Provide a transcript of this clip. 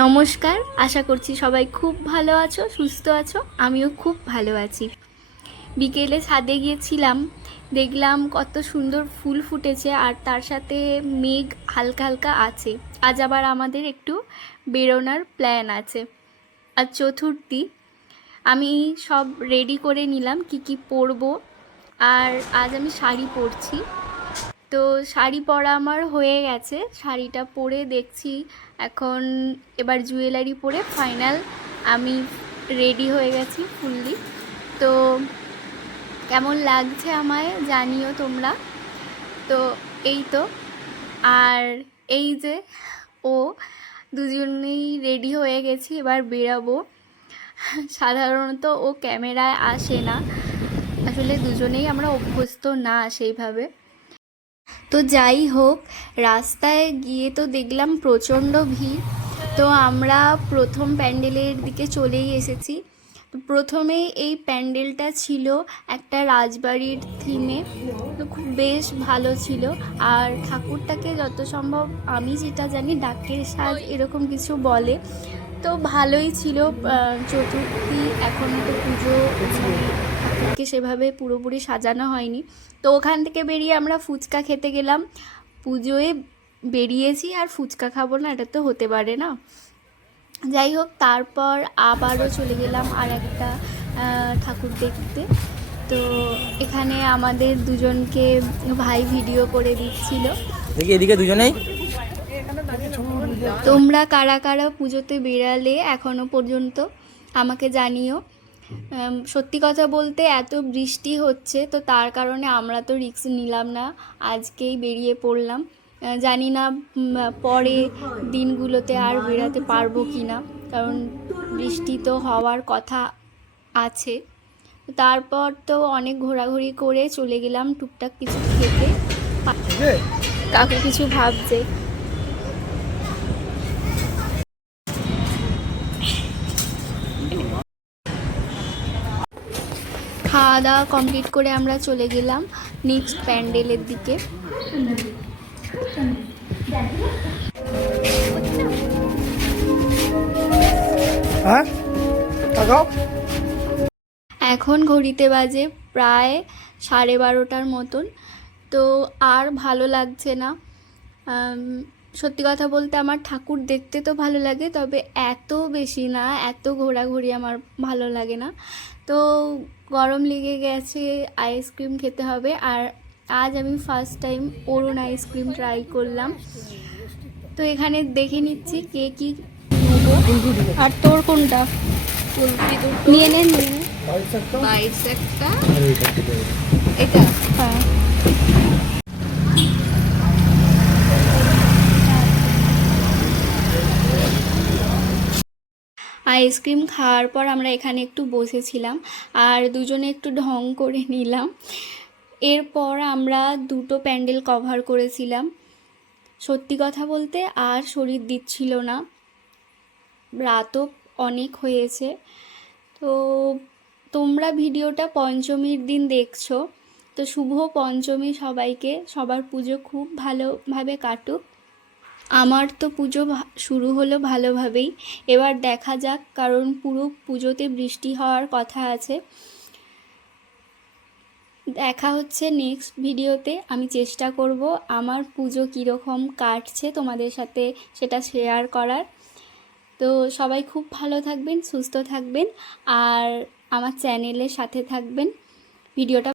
নমস্কার, আশা করছি সবাই খুব ভালো আছো, সুস্থ আছো, আমিও খুব ভালো আছি। বিকেলে ছাদে গিয়েছিলাম, দেখলাম কত সুন্দর ফুল ফুটেছে আর তার সাথে মেঘ হালকা হালকা আছে। আজ আবার আমাদের একটু বেরোনোর প্ল্যান আছে। আর চতুর্থী, আমি সব রেডি করে নিলাম কি কি পরবো। আর আজ আমি শাড়ি পরছি। তো শাড়ি পরা আমার হয়ে গেছে। শাড়িটা পরে দেখছি। এখন এবার জুয়েলারি পরে ফাইনাল আমি রেডি হয়ে গেছি ফুললি তো কেমন লাগছে আমায় জানিও তোমরা। তো এই তো। আর এই যে ও, দুজনেই রেডি হয়ে গেছি এবার বেরাবো। সাধারণত ও ক্যামেরায় আসে না। আসলে দুজনেই আমরা অভ্যস্ত না সেইভাবে। তো যাই হোক, রাস্তায় গিয়ে তো দেখলাম প্রচণ্ড ভিড়। তো আমরা প্রথম প্যান্ডেলের দিকে চলেই এসেছি। প্রথমে এই প্যান্ডেলটা ছিল একটা রাজবাড়ির থিমে তো খুব বেশ ভালো ছিল। আর ঠাকুরটাকে যত সম্ভব আমি যেটা জানি ডাকের সাজ এরকম কিছু বলে। তো ভালোই ছিল চতুর্থী এখন তো পুজো মানে ঠাকুরকে সেভাবে পুরোপুরি সাজানো হয়নি। তো ওখান থেকে বেরিয়ে আমরা ফুচকা খেতে গেলাম। পুজোয় বেরিয়েছি আর ফুচকা খাব না, এটা তো হতে পারে না। যাই হোক তারপর আবারও চলে গেলাম আর একটা ঠাকুর দেখতে। তো এখানে আমাদের দুজনকে ভাই ভিডিও করে দিচ্ছিল। এদিকে দুজনেই। তোমরা কারা কারা পুজোতে বেরালে এখনও পর্যন্ত আমাকে জানিও। সত্যি কথা বলতে এত বৃষ্টি হচ্ছে তো তার কারণে আমরা তো রিস্ক নিলাম না। আজকেই বেরিয়ে পড়লাম। জানি না পরে দিনগুলোতে আর বেরাতে পারব কি না কারণ বৃষ্টি তো হওয়ার কথা আছে। তারপর তো অনেক ঘোরাঘুরি করে চলে গেলাম টুকটাক কিছু খেতে। কাকু কিছু ভাবছে। খাওয়া দাওয়া কমপ্লিট করে আমরা চলে গেলাম নেক্সট প্যান্ডেলের দিকে। হ্যাঁ? এখন ঘড়িতে বাজে প্রায় সাড়ে বারোটার মতন। তো আর ভালো লাগছে না। সত্যি কথা বলতে আমার ঠাকুর দেখতে তো ভালো লাগে, তবে এত বেশি না, এত ঘোরাঘুরি আমার ভালো লাগে না। তো গরম লেগে গেছে, আইসক্রিম খেতে হবে, আর আজ আমি first time Arun ice cream try করলাম। তো এখানে দেখে নিচ্ছি কে কি আর তোর কোনটা? নিয়ে নে নিয়ে নে। একটা এটা? হ্যাঁ। আইসক্রিম খাওয়ার পর আমরা এখানে একটু বসেছিলাম আর দুজনে একটু ঢং করে নিলাম। এরপর আমরা দুটো প্যান্ডেল কভার করেছিলাম। সত্যি কথা বলতে আর শরীর দিচ্ছিল না। রাতও অনেক হয়েছে। তো তোমরা ভিডিওটা পঞ্চমীর দিন দেখছ। তো শুভ পঞ্চমী সবাইকে। সবার পুজো খুব ভালোভাবে কাটুক। আমার তো পুজো শুরু হলো ভালোভাবেই। এবার দেখা যাক, কারণ পুরো পুজোতে বৃষ্টি হওয়ার কথা আছে। দেখা হচ্ছে নেক্সট ভিডিওতে আমি চেষ্টা করব আমার পুজো কীরকম কাটছে তোমাদের সাথে সেটা শেয়ার করার। তো সবাই খুব ভালো থাকবেন, সুস্থ থাকবেন, আর আমার চ্যানেলের সাথে থাকবেন। ভিডিওটা